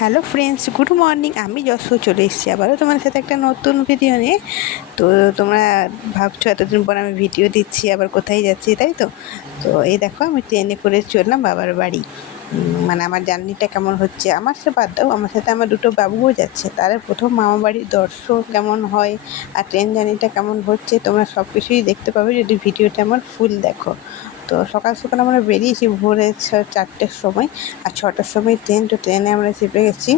Hello friends good morning আমি যশো চলে এসেছি আবারও তোমার সাথে একটা নতুন ভিডিও নিয়ে। তো তোমরা ভাবছ এতদিন পর আমি ভিডিও দিচ্ছি, আবার কোথায় যাচ্ছি, তাই তো? তো এই দেখো, আমি ট্রেনে করে চললাম বাবার বাড়ি। মানে আমার জার্নিটা কেমন হচ্ছে? আমার সে বাদ দাও, আমার সাথে আমার দুটো বাবুও যাচ্ছে। তারা প্রথম মামা বাড়ির দর্শন কেমন হয় আর ট্রেন জার্নিটা কেমন হচ্ছে, তোমরা সব কিছুই দেখতে পাবে যদি ভিডিওটা আমার ফুল দেখো। তো সকাল সকাল আমরা বেরিয়েছি ভোরে চারটের সময় আর ছটার সময় ট্রেন তো ট্রেনে আমরা চেপে গেছি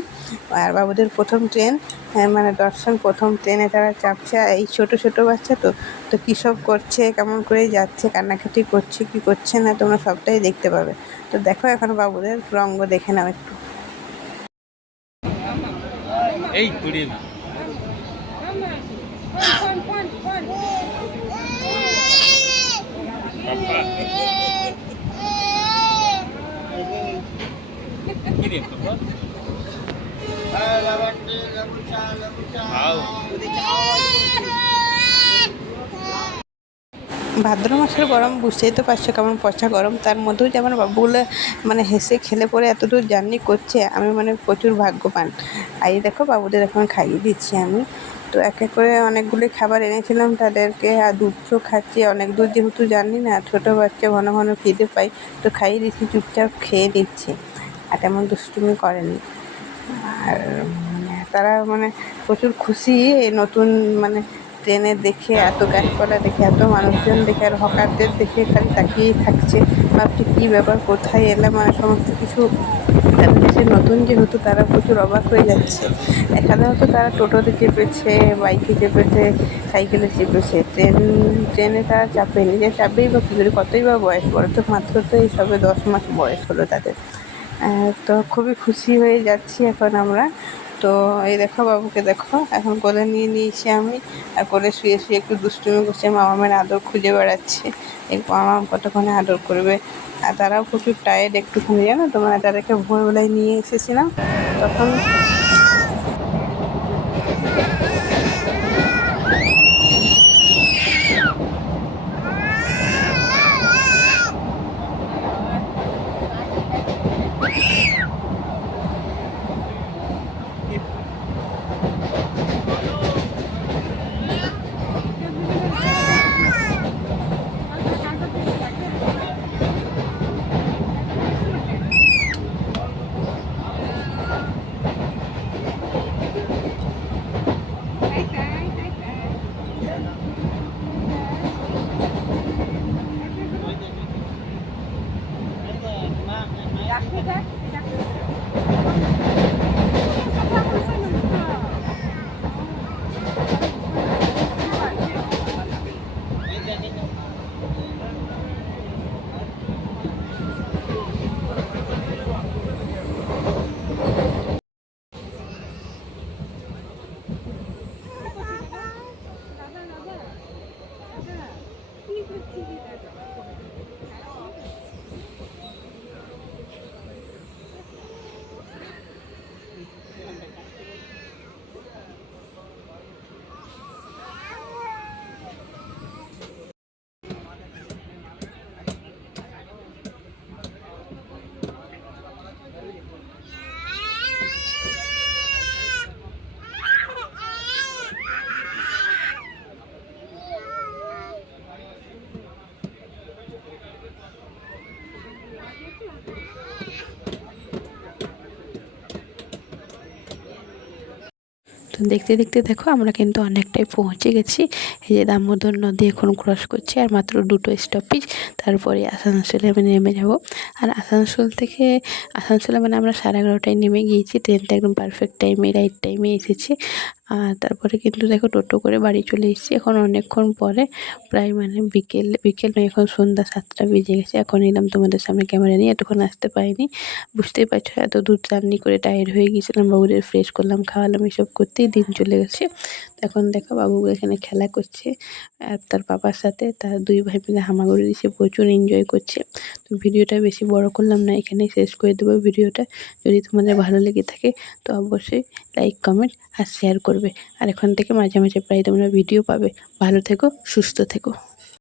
আর বাবুদের প্রথম ট্রেন হ্যাঁ, মানে দর্শন প্রথম ট্রেনে তারা চাপছে আর এই ছোটো ছোটো বাচ্চা তো তো কী সব করছে কেমন করে যাচ্ছে কান্নাকাটি করছে কি করছে না তোমরা সবটাই দেখতে পাবে তো দেখো এখন বাবুদের রঙ্গ দেখে নাও একটু এই তুড়িয়ে না কি রে বাবা খাও ভাদ্র মাসের গরম বুঝতেই তো পারছ কেমন পচা গরম। তার মধ্যেও যেমন বাবুগুলো মানে হেসে খেলে পরে এতদূর জার্নি করছে, আমি মানে প্রচুর ভাগ্যবান। আর এই দেখো বাবুদের এখন খাইয়ে দিচ্ছি আমি। তো একে করে অনেকগুলি খাবার এনেছিলাম তাদেরকে, আর দুধ খাচ্ছি, অনেক দূর যেহেতু জানি না, ছোটো বাচ্চা ঘন ঘন খিদে পাই তো খাইয়ে দিচ্ছি, চুপচাপ খেয়ে দিচ্ছে আর তেমন দুষ্টুমি করেনি। আর মানে তারা মানে প্রচুর খুশি এই নতুন মানে ট্রেনে দেখে, এত গাছপালা দেখে, এত মানুষজন দেখে আর হকারদের দেখে খালি তাকিয়েই থাকছে। ভাবছি কী ব্যাপার, কোথায় এলাম? আর সমস্ত কিছু তাদের নতুন যেহেতু তারা প্রচুর অবাক হয়ে যাচ্ছে। এখানে হয়তো তারা টোটোতে চেপেছে, বাইকে চেপেছে, সাইকেলে চেপেছে। ট্রেন, ট্রেনে তারা চাপেনি যে চাপবেই বা কী করে, কতই বা বয়স বড় তো মাত্র তো এই সবে দশ মাস বয়স হলো তাদের। তো খুবই খুশি হয়ে যাচ্ছি এখন আমরা। তো এই দেখো বাবুকে দেখো, এখন কোলে নিয়ে নিয়েছি আমি, আর কোলে শুয়ে শুয়ে একটু দুষ্টুমি করছি করছে মামামের আদর খুঁজে বেড়াচ্ছে। এই মামাম কতক্ষণে আদর করবে। আর তারাও প্রচুর টায়ার্ড একটুখানি, জানো তো? মানে তাদেরকে ভোরবেলায় নিয়ে এসেছিলাম, তখন TV だと。তো দেখতে দেখতে দেখো আমরা কিন্তু অনেকটাই পৌঁছে গেছি। এই যে দামোদর নদী এখন ক্রস করছি আর মাত্র দুটো স্টপেজ তারপরে আসানসোলে আমি নেমে যাব। আর আসানসোল থেকে, আসানসোলে মানে আমরা সাড়ে এগারোটায় নেমে গিয়েছি ট্রেনটা একদম পারফেক্ট টাইমে রাইট টাইমে এসেছে। আর তারপরে কিন্তু দেখো টোটো করে বাড়ি চলে এসেছি। এখন অনেকক্ষণ পরে, প্রায় মানে বিকেল বিকেল নয়, এখন সন্ধ্যা সাতটা বেজে গেছে। এখন এলাম তোমাদের সামনে ক্যামেরা নিয়ে, এতক্ষণ আসতে পারিনি। বুঝতেই পারছ, এত দূর জার্নি করে টায়ার্ড হয়ে গিয়েছিলাম, বাবুদের ফ্রেশ করলাম, খাওয়ালাম, এসব করতেই দিন চলে গেছে। এখন দেখো বাবু এখানে খেলা করছে, আর তার বাবার সাথে তার দুই ভাই মিলে হামাগুড়ি দিচ্ছে, প্রচুর এনজয় করছে। তো ভিডিওটা বেশি বড় করলাম না এখানে শেষ করে দেবো ভিডিওটা। যদি তোমাদের ভালো লেগে থাকে, তো অবশ্যই লাইক কমেন্ট আর শেয়ার করবে। আর এখান থেকে মাঝে মাঝে প্রায় তোমরা ভিডিও পাবে। ভালো থেকো সুস্থ থেকো।